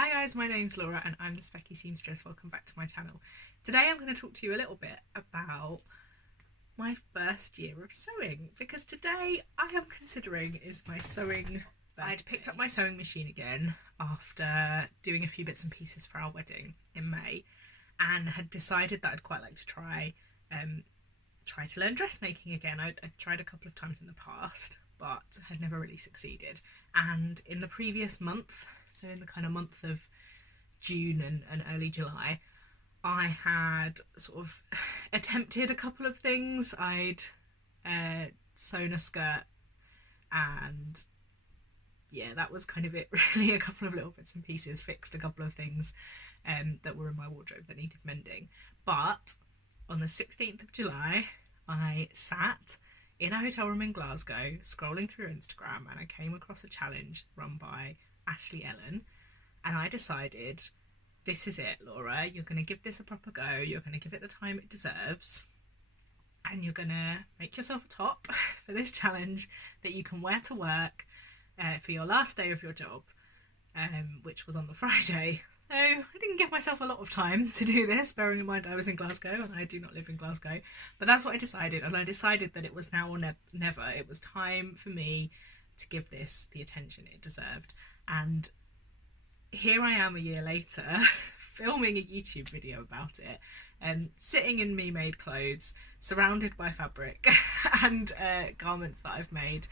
Hi guys, my name's Laura and I'm the Specky Seamstress. Welcome back to my channel. Today I'm going to talk to you a little bit about my first year of sewing, because today I am considering is my sewing birthday. I'd picked up my sewing machine again after doing a few bits and pieces for our wedding in May, and had decided that I'd quite like to try to learn dressmaking again. I'd tried a couple of times in the past but had never really succeeded, and in the previous month, so in the kind of month of June and early July, I had sort of attempted a couple of things. I'd sewn a skirt, and yeah, that was kind of it really. A couple of little bits and pieces, fixed a couple of things that were in my wardrobe that needed mending. But on the 16th of July, I sat in a hotel room in Glasgow scrolling through Instagram, and I came across a challenge run by Ashley Ellen, and I decided, this is it, Laura, you're going to give this a proper go, you're going to give it the time it deserves, and you're going to make yourself a top for this challenge that you can wear to work for your last day of your job, which was on the Friday. So I didn't give myself a lot of time to do this, bearing in mind I was in Glasgow and I do not live in Glasgow, but that's what I decided, and I decided that it was now or never. It was time for me to give this the attention it deserved. And here I am a year later filming a YouTube video about it, sitting in me-made clothes, surrounded by fabric and garments that I've made,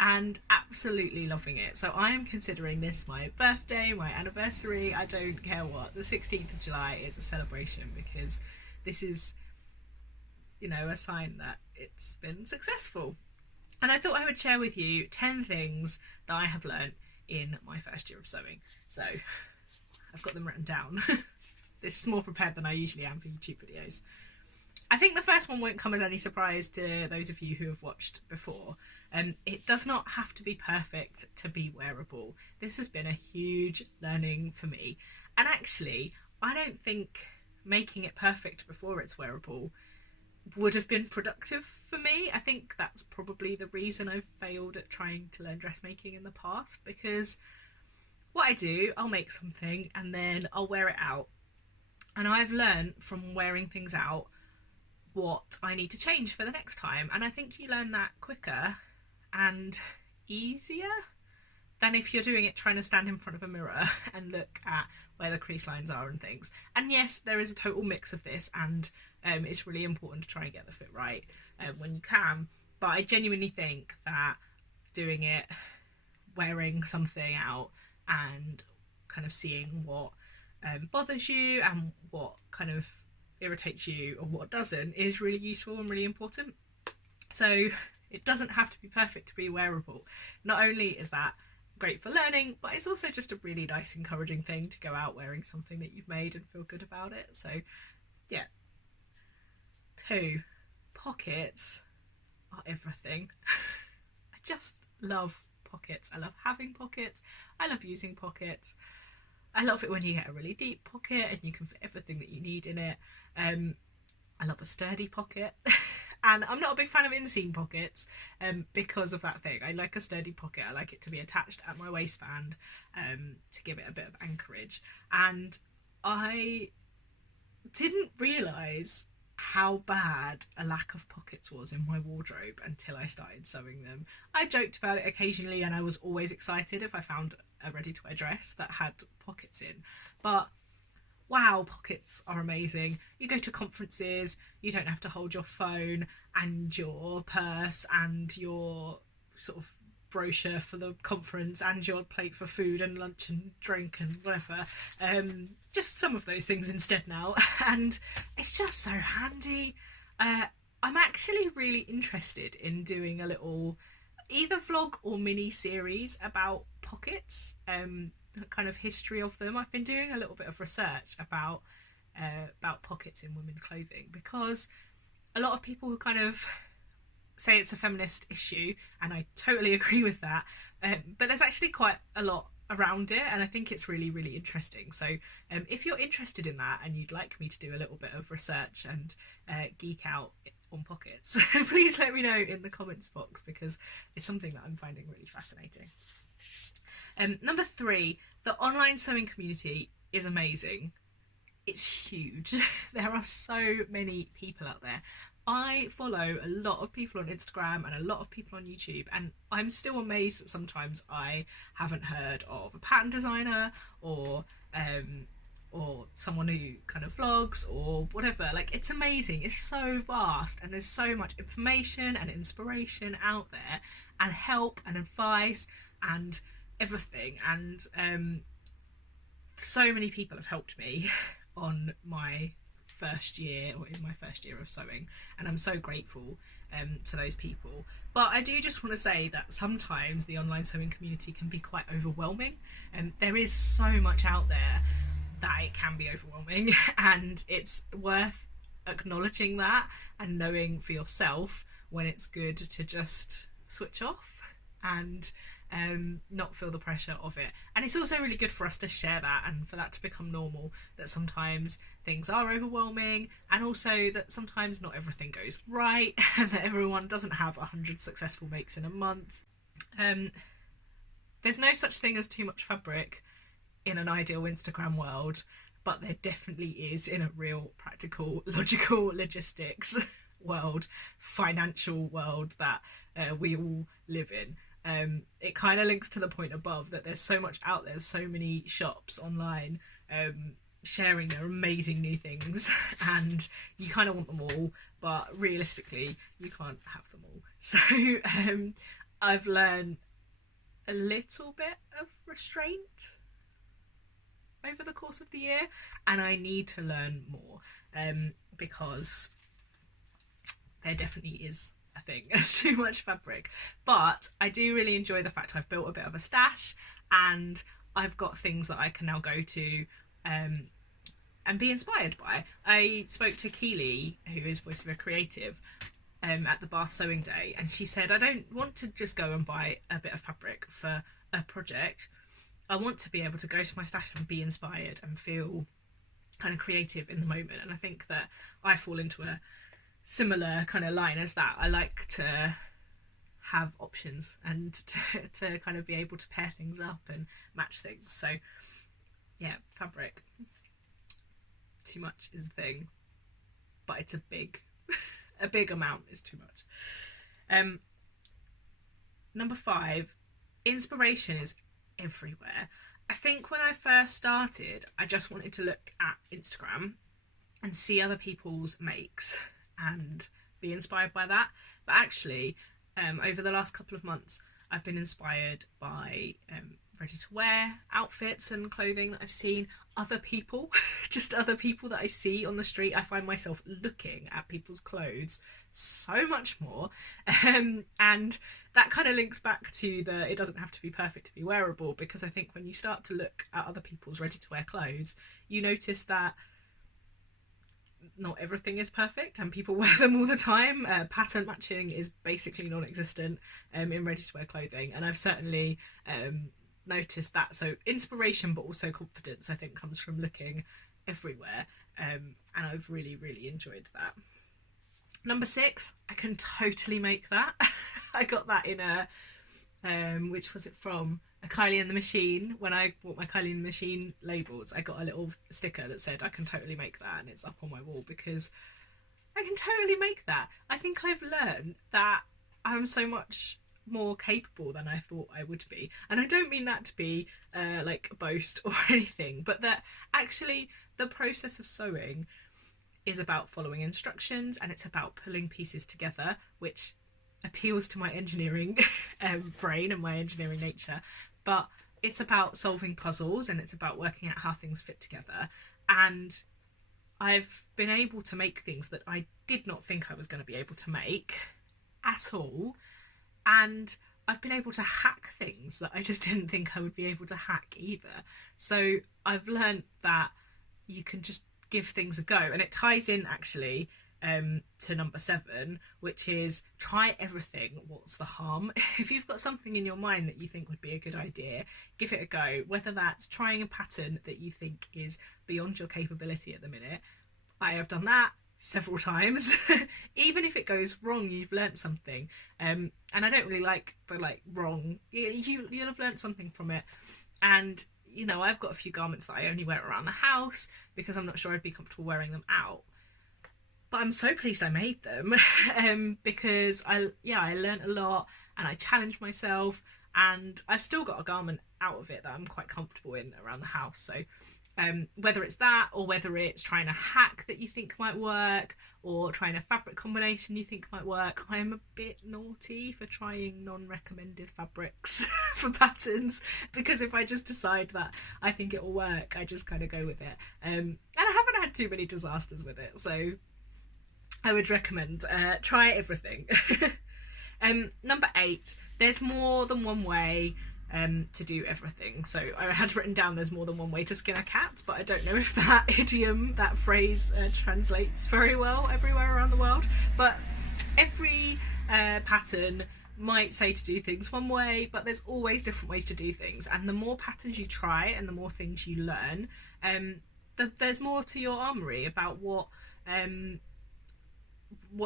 and absolutely loving it. So I am considering this my birthday, my anniversary, I don't care what. The 16th of July is a celebration, because this is, you know, a sign that it's been successful. And I thought I would share with you 10 things that I have learnt in my first year of sewing. So I've got them written down. This is more prepared than I usually am for YouTube videos. I think the first one won't come as any surprise to those of you who have watched before. It does not have to be perfect to be wearable. This has been a huge learning for me. And actually, I don't think making it perfect before it's wearable would have been productive for me. I think that's probably the reason I've failed at trying to learn dressmaking in the past, because what I do, I'll make something and then I'll wear it out. And I've learned from wearing things out what I need to change for the next time, and I think you learn that quicker and easier than if you're doing it trying to stand in front of a mirror and look at where the crease lines are and things. And yes, there is a total mix of this, and it's really important to try and get the fit right when you can, but I genuinely think that doing it, wearing something out and kind of seeing what bothers you and what kind of irritates you or what doesn't is really useful and really important. So it doesn't have to be perfect to be wearable. Not only is that great for learning, but it's also just a really nice, encouraging thing to go out wearing something that you've made and feel good about it. So yeah. 2, pockets are everything. I just love pockets. I love having pockets. I love using pockets. I love it when you get a really deep pocket and you can fit everything that you need in it. I love a sturdy pocket. And I'm not a big fan of inseam pockets because of that thing. I like a sturdy pocket. I like it to be attached at my waistband to give it a bit of anchorage. And I didn't realise how bad a lack of pockets was in my wardrobe until I started sewing them. I joked about it occasionally, and I was always excited if I found a ready-to-wear dress that had pockets in. But wow, pockets are amazing. You go to conferences, you don't have to hold your phone and your purse and your sort of brochure for the conference and your plate for food and lunch and drink and whatever. Just some of those things instead now, and it's just so handy. I'm actually really interested in doing a little either vlog or mini series about pockets, the kind of history of them. I've been doing a little bit of research about pockets in women's clothing, because a lot of people who kind of say it's a feminist issue, and I totally agree with that, but there's actually quite a lot around it, and I think it's really, really interesting. So if you're interested in that and you'd like me to do a little bit of research and geek out on pockets, please let me know in the comments box, because it's something that I'm finding really fascinating. Number 3, the online sewing community is amazing. It's huge. There are so many people out there. I follow a lot of people on Instagram and a lot of people on YouTube, and I'm still amazed that sometimes I haven't heard of a pattern designer or someone who kind of vlogs or whatever. Like, it's amazing. It's so vast, and there's so much information and inspiration out there, and help and advice and everything. And so many people have helped me on my first year, or in my first year of sewing, and I'm so grateful to those people. But I do just want to say that sometimes the online sewing community can be quite overwhelming, and there is so much out there that it can be overwhelming, and it's worth acknowledging that and knowing for yourself when it's good to just switch off and not feel the pressure of it. And it's also really good for us to share that, and for that to become normal, that sometimes things are overwhelming, and also that sometimes not everything goes right, and that everyone doesn't have 100 successful makes in a month. There's no such thing as too much fabric in an ideal Instagram world, but there definitely is in a real practical, logical, logistics world, financial world that we all live in. It kind of links to the point above, that there's so much out there, so many shops online sharing their amazing new things, and you kind of want them all, but realistically you can't have them all. So I've learned a little bit of restraint over the course of the year, and I need to learn more, because there definitely is a thing as too much fabric. But I do really enjoy the fact I've built a bit of a stash, and I've got things that I can now go to and be inspired by. I spoke to Keely, who is Voice of a Creative, at the Bath Sewing Day, and she said, I don't want to just go and buy a bit of fabric for a project. I want to be able to go to my stash and be inspired and feel kind of creative in the moment. And I think that I fall into a similar kind of line as that. I like to have options and to kind of be able to pair things up and match things. So yeah, fabric, too much is a thing, but it's a big amount is too much. Number 5, inspiration is everywhere. I think when I first started, I just wanted to look at Instagram and see other people's makes and be inspired by that. But actually, over the last couple of months, I've been inspired by ready-to-wear outfits and clothing that I've seen. Other people, just other people that I see on the street. I find myself looking at people's clothes so much more, and that kind of links back to it doesn't have to be perfect to be wearable, because I think when you start to look at other people's ready-to-wear clothes, you notice that not everything is perfect and people wear them all the time. Pattern matching is basically non-existent in ready-to-wear clothing, and I've certainly noticed that. So inspiration, but also confidence, I think, comes from looking everywhere, and I've really enjoyed that. Number 6, I can totally make that. I got that in a which was it from? A Kylie and the Machine. When I bought my Kylie and the Machine labels, I got a little sticker that said I can totally make that, and it's up on my wall because I can totally make that. I think I've learned that I'm so much more capable than I thought I would be, and I don't mean that to be like a boast or anything, but that actually the process of sewing is about following instructions, and it's about pulling pieces together, which appeals to my engineering brain and my engineering nature, but it's about solving puzzles, and it's about working out how things fit together. And I've been able to make things that I did not think I was going to be able to make at all, and I've been able to hack things that I just didn't think I would be able to hack either. So I've learned that you can just give things a go, and it ties in actually to number 7, which is try everything. What's the harm? If you've got something in your mind that you think would be a good idea, give it a go, whether that's trying a pattern that you think is beyond your capability at the minute. I have done that, several times. Even if it goes wrong, you've learnt something. And I don't really like the wrong. You'll have learnt something from it. And you know, I've got a few garments that I only wear around the house because I'm not sure I'd be comfortable wearing them out. But I'm so pleased I made them because I learnt a lot and I challenged myself, and I've still got a garment out of it that I'm quite comfortable in around the house. So whether it's that, or whether it's trying a hack that you think might work, or trying a fabric combination you think might work. I'm a bit naughty for trying non-recommended fabrics for patterns, because if I just decide that I think it will work, I just kind of go with it. And I haven't had too many disasters with it, so I would recommend try everything. Number 8, there's more than one way to do everything. So I had written down there's more than one way to skin a cat, but I don't know if that idiom, that phrase translates very well everywhere around the world. But every pattern might say to do things one way, but there's always different ways to do things, and the more patterns you try and the more things you learn, there's more to your armoury about what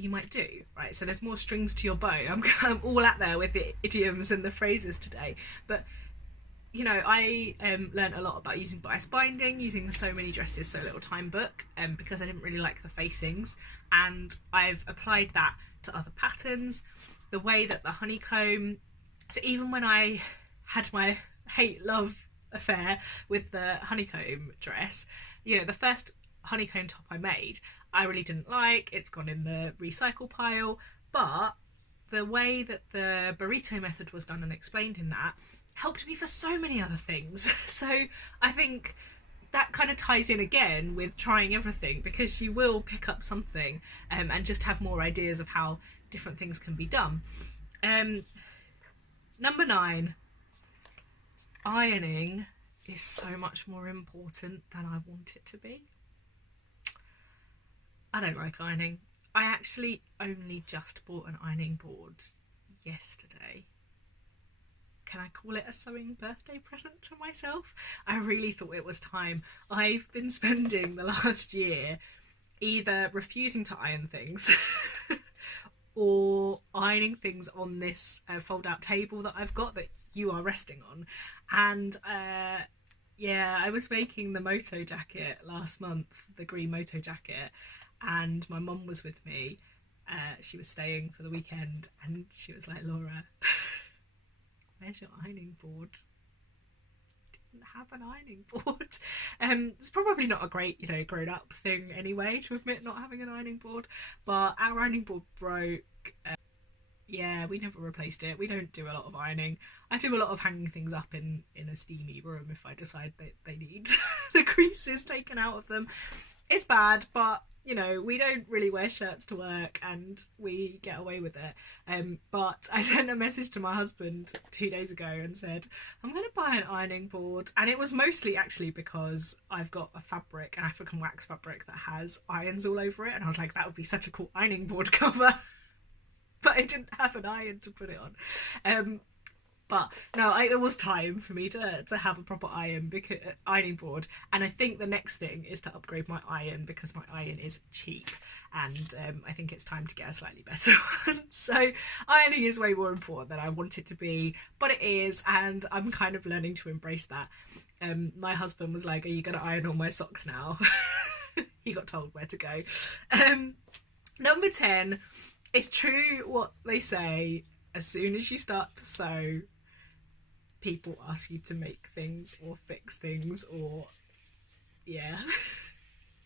you might do, right? So there's more strings to your bow. I'm all out there with the idioms and the phrases today, but you know, I learned a lot about using bias binding, using the So Many Dresses So Little Time book, because I didn't really like the facings, and I've applied that to other patterns. The way that the honeycomb, so even when I had my hate-love affair with the honeycomb dress, you know, the first honeycomb top I made, I really didn't like. It's gone in the recycle pile, but the way that the burrito method was done and explained in that helped me for so many other things. So I think that kind of ties in again with trying everything, because you will pick up something and just have more ideas of how different things can be done. Number 9, ironing is so much more important than I want it to be. I don't like ironing. I actually only just bought an ironing board yesterday. Can I call it a sewing birthday present to myself? I really thought it was time. I've been spending the last year either refusing to iron things or ironing things on this fold-out table that I've got that you are resting on. And yeah, I was making the moto jacket last month, the green moto jacket, and my mum was with me. She was staying for the weekend, and she was like, Laura, where's your ironing board? Didn't have an ironing board. It's probably not a great, you know, grown up thing anyway to admit not having an ironing board, but our ironing board broke. Yeah, we never replaced it. We don't do a lot of ironing. I do a lot of hanging things up in a steamy room if I decide that they need the creases taken out of them. It's bad, but you know, we don't really wear shirts to work and we get away with it. But I sent a message to my husband 2 days ago and said, I'm going to buy an ironing board. And it was mostly actually because I've got a fabric, an African wax fabric that has irons all over it. And I was like, that would be such a cool ironing board cover. But I didn't have an iron to put it on. But no, it was time for me to have a proper ironing board, and I think the next thing is to upgrade my iron, because my iron is cheap, and I think it's time to get a slightly better one. So ironing is way more important than I want it to be, but it is, and I'm kind of learning to embrace that. My husband was like, are you going to iron all my socks now? He got told where to go. Number 10, it's true what they say, as soon as you start to sew, people ask you to make things or fix things or, yeah,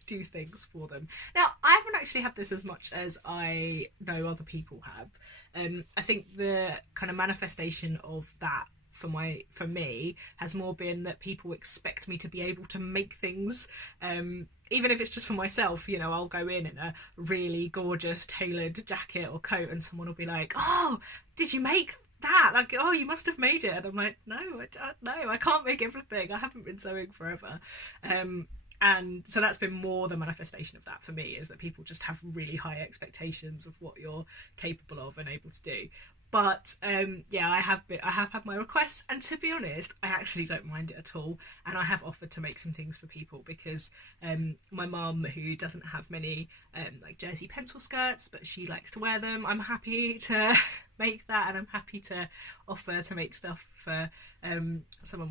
do things for them. Now, I haven't actually had this as much as I know other people have. I think the kind of manifestation of that for me has more been that people expect me to be able to make things, even if it's just for myself. You know, I'll go in a really gorgeous tailored jacket or coat and someone will be like, oh, did you make that? Like, oh, you must have made it. And I'm like, no, I can't make everything. I haven't been sewing forever. And so that's been more the manifestation of that for me, is that people just have really high expectations of what you're capable of and able to do. But yeah, I have had my requests, and to be honest, I actually don't mind it at all. And I have offered to make some things for people because my mum, who doesn't have many like jersey pencil skirts, but she likes to wear them, I'm happy to make that, and I'm happy to offer to make stuff for some of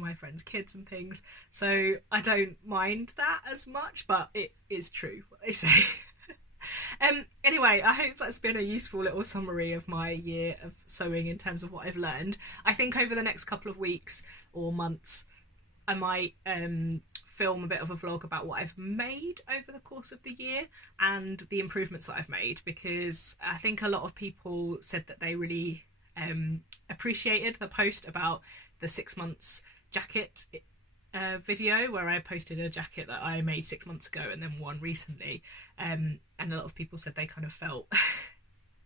my friends' kids and things. So I don't mind that as much, but it is true what they say. Anyway, I hope that's been a useful little summary of my year of sewing in terms of what I've learned. I think over the next couple of weeks or months, I might film a bit of a vlog about what I've made over the course of the year and the improvements that I've made, because I think a lot of people said that they really appreciated the post about the 6 months jacket video, where I posted a jacket that I made 6 months ago and then one recently, and a lot of people said they kind of felt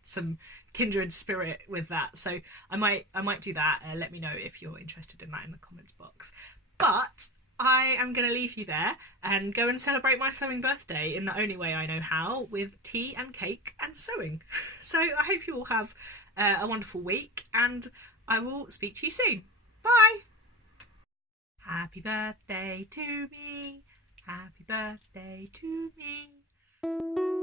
some kindred spirit with that. So I might do that. Let me know if you're interested in that in the comments box. But I am going to leave you there and go and celebrate my sewing birthday in the only way I know how, with tea and cake and sewing. So I hope you all have a wonderful week, and I will speak to you soon. Bye! Happy birthday to me, happy birthday to me.